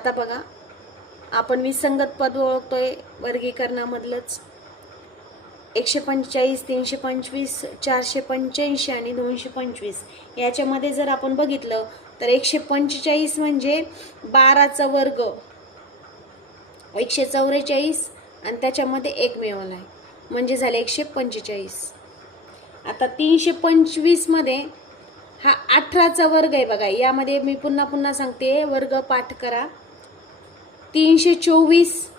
आता बघा, आपण विसंगत पद ओळखतोय वर्गीकरणामधलंच. 145, 325, 485 आणि 225 याच्यामध्ये जर आपण बघितलं तर 145 म्हणजे 12चा वर्ग, 144 आणि त्याच्यामध्ये 1 मिळवला आहे म्हणजे झाले 145. आता 325 मध्ये हा 18चा वर्ग आहे बघा. यामध्ये मी पुन्हा पुन्हा सांगते, वर्ग पाठ करा. 324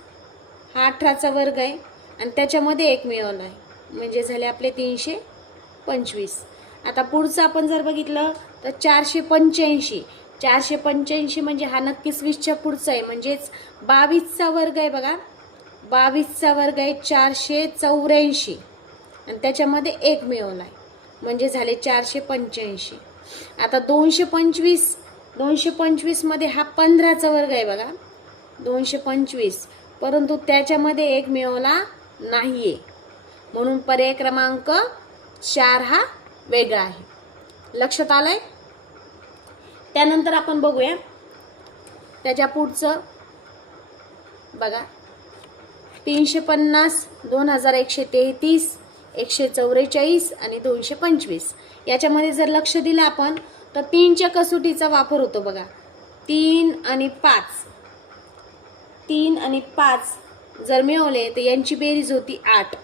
हा 18चा वर्ग आहे आणि त्याच्यामध्ये 1 मिळवला आहे म्हणजे झाले आपले 325. आता पुढचं आपण जर बघितलं तर 485. 485 म्हणजे हा नक्कीच 20च्या पुढचा आहे, म्हणजेच 22चा वर्ग आहे बघा. 22चा वर्ग आहे 484 आणि त्याच्यामध्ये 1 मिळवला आहे म्हणजे झाले 485. आता 225 मध्ये हा 15चा वर्ग आहे बघा. 225, परंतु त्याच्यामध्ये 1 मिळवला नाहीये म्हणून पर्याय क्रमांक 4 हा वेगळा आहे. लक्षात आलंय? त्यानंतर आपण बघूया त्याच्या पुढचं बघा. 350, 2133, 144 आणि 225 याच्यामध्ये जर लक्ष दिलं आपण तर 3च्या कसोटीचा वापर होतो बघा. 3 आणि 5 जर मिळवले तर यांची बेरीज होती 8.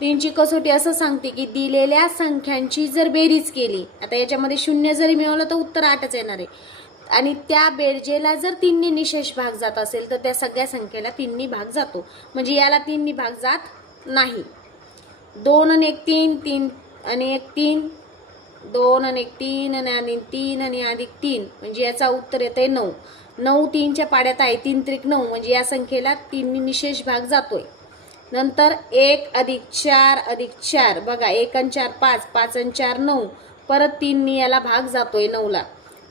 3ची कसोटी असं सांगते की दिलेल्या संख्यांची जर बेरीज केली, आता याच्यामध्ये 0 जरी मिळवलं तर उत्तर 8च येणार आहे आणि त्या बेरजेला जर 3 निशेष भाग जात असेल तर त्या सगळ्या संख्येला 3 भाग जातो, म्हणजे याला 3 भाग जात नाही. 2 आणि 1 3, 3 आणि 1 3, 2 आणि 1 3 आणि 3 आणि अधिक 3 म्हणजे याचा उत्तर येते 9. 9 3च्या पाड्यात आहे, 3 त्रिक 9 म्हणजे या संख्येला 3 निशेष भाग जातोय. नंतर 1 अधिक 4 अधिक 4 बघा, 1 आणि 4 5, 5 आणि 4 9, परत 3 याला भाग जातोय 9ला.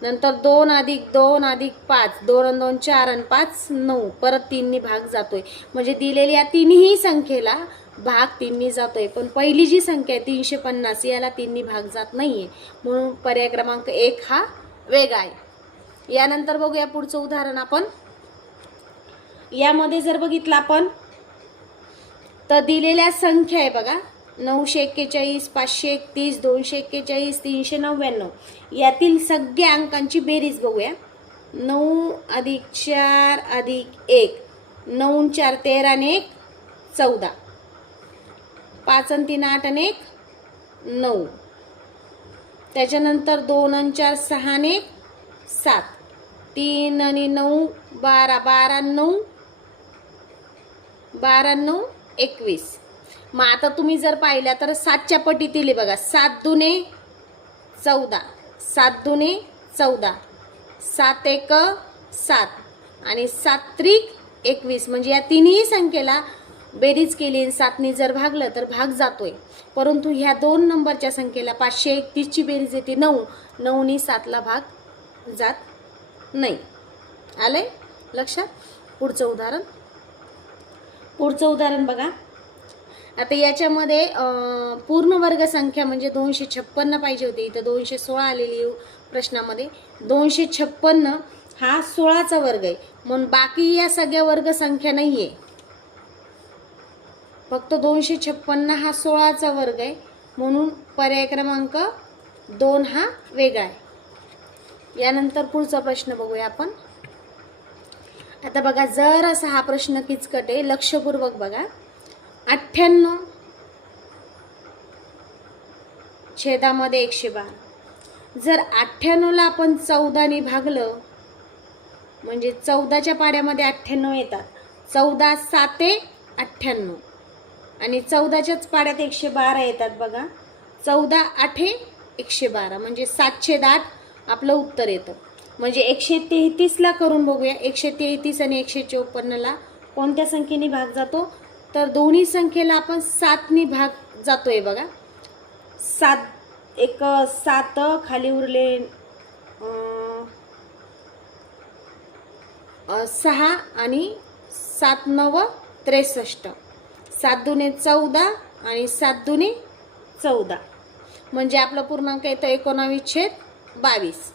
नंतर 2 अधिक 2 अधिक 5, 2 आणि 2 4 आणि 5 9, परत 3 भाग जातोय म्हणजे दिलेल्या तिन्ही संख्येला भाग 3 जातोय. पण पहिली जी संख्या आहे 350 याला 3 भाग जात नाहीये म्हणून पर्याय क्रमांक 1 हा वेगळा आहे. यानंतर बघूया पुढचं उदाहरण आपण. यामध्ये जर बघितलं आपण तर दिलेल्या संख्या आहे बघा 941, 531, 241, 399 यातील सगळ्या अंकांची बेरीज बघूया. 9 अधिक 4 अधिक 1, 9 4 13 आणि 1 14, 5 आणि 3 8 आणि 1 9, त्याच्यानंतर 2 आणि 4 6 आणि 1 7, 3 आणि 9 12, 12 9 12 9 21. मग आता तुम्ही जर पाहिल्या तर 7च्या पटीतील बघा. 7 दुने 14, 7 दुने 14, 7 1 7 आणि 7 त्रिक 21 म्हणजे या तिन्ही संख्येला बेरीज केली 7ने जर भागलं तर भाग जातोय. परंतु ह्या 2 नंबरच्या संख्येला 531 ची बेरीज येते 9. 9ने 7ला भाग जात नाही. आलंय लक्षात? पुढचं उदाहरण बघा. आता याच्यामध्ये पूर्ण वर्ग संख्या म्हणजे 256 पाहिजे होती, इथं 216 आलेली प्रश्नामध्ये. 256 हा 16चा वर्ग आहे म्हणून बाकी या सगळ्या वर्ग संख्या नाहीये, फक्त 256 हा 16चा वर्ग आहे म्हणून पर्याय क्रमांक 2 हा वेगळा आहे. यानंतर पुढचा प्रश्न बघूया आपण. आता बघा, जर असा हा प्रश्न किचकट आहे, लक्षपूर्वक बघा. 98 छेदामध्ये 112. जर 98ला आपण 14ने भागलं म्हणजे 14च्या पाड्यामध्ये 98 येतात. 14 7 98 आणि 14च्याच पाड्यात 112 येतात बघा. 14 8 112 म्हणजे 7/8 आपलं उत्तर येतं. म्हणजे 133ला करून बघूया. 133 आणि 154ला कोणत्या संख्येने भाग जातो तर दोन्ही संख्येला आपण 7ने भाग जातोय बघा. 7 1 7 खाली उरले 6 आणि 7 9 63, 7 दुने 14 आणि 7 दुने 14 म्हणजे आपला पूर्णांक येतो 19/22.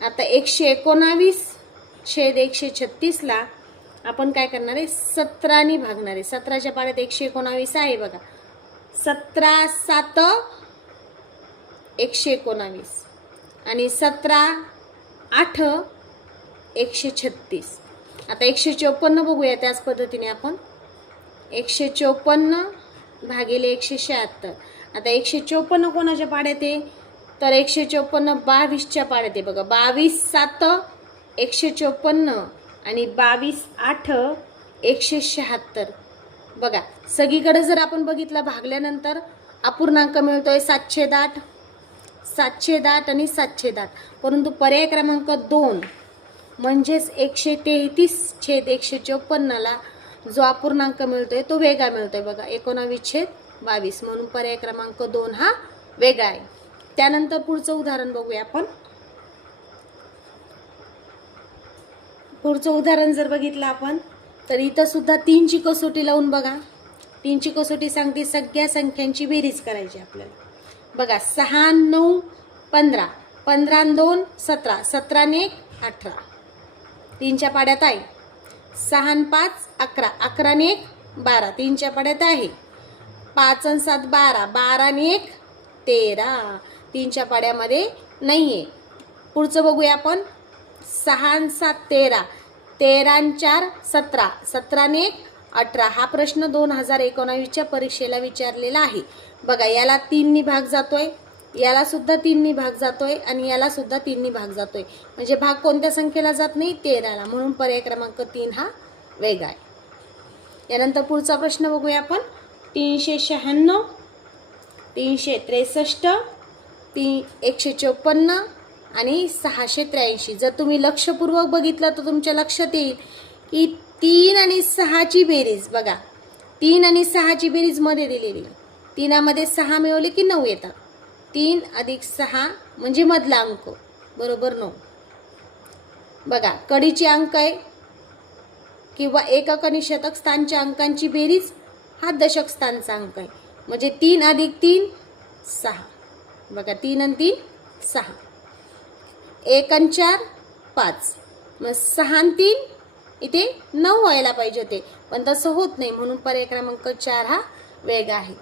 आता 119 छेद 136ला आपण काय करणार आहे 17ने भागणार आहे. 17च्या पाड्यात 119 आहे बघा. 17 7 119 आणि 17 8 136. आता 154 बघूया त्याच पद्धतीने आपण. 154 भागिले 176. आता 154 कोणाच्या पाड्यात आहे तर 154 22च्या पाड्यात आहे बघा. 22 7 154 आणि 22 8 176. बघा सगळीकडे जर आपण बघितलं भागल्यानंतर अपूर्णांक मिळतोय 708 708 आणि 708. परंतु पर्याय क्रमांक 2 म्हणजेच 133/154ला जो अपूर्णांक मिळतोय तो वेगळा मिळतोय बघा. 19/22 म्हणून पर्याय क्रमांक 2 हा वेगळा आहे. त्यानंतर पुढचं उदाहरण बघूया आपण. पुढचं उदाहरण जर बघितलं आपण तर इथं सुद्धा 3ची कसोटी लावून बघा. 3ची कसोटी सांगते सगळ्या संख्यांची बेरीज करायची आपल्याला. बघा 6 9 15 15 2 17 17 1 18. 3च्या पाड्यात आहे. 6 5 11 11 1 12. 3च्या पाड्यात आहे. 5 7 12 12 1 13. 3च्या पाड्यामध्ये नाहीये. पुढचं बघूया आपण. 6 7 13 13 4 17 17 1 18. हा प्रश्न 2019च्या परीक्षेला विचारलेला आहे. बघा याला 3नी भाग जातोय, याला सुद्धा 3नी भाग जातोय आणि याला सुद्धा 3नी भाग जातोय. म्हणजे भाग कोणत्या संख्येला जात नाही 13ला. म्हणून पर्याय क्रमांक 3 हा वेगळा आहे. यानंतर पुढचा प्रश्न बघूया आपण. 396 363 154 आणि 683. जर तुम्ही लक्षपूर्वक बघितलं तर तुमच्या लक्षात येईल की 3 आणि 6ची बेरीज बघा. 3 आणि 6ची बेरीज मध्ये दिलेली. 3मध्ये 6 मिळवले की 9 येतात. 3 + 6 म्हणजे मधला अंक बरोबर 9. बघा कडीची अंक आहे किंवा एकक आणि शतक स्थानच्या अंकांची बेरीज हा दशक स्थानचा अंक आहे. म्हणजे 3 + 3 6. बघा 3 आणि 3 6. 1 आणि 4 5. मग 6 आणि 3 इथे 9 व्हायला पाहिजे होते पण तसं होत नाही. म्हणून पर्याय क्रमांक 4 हा वेगळा आहे.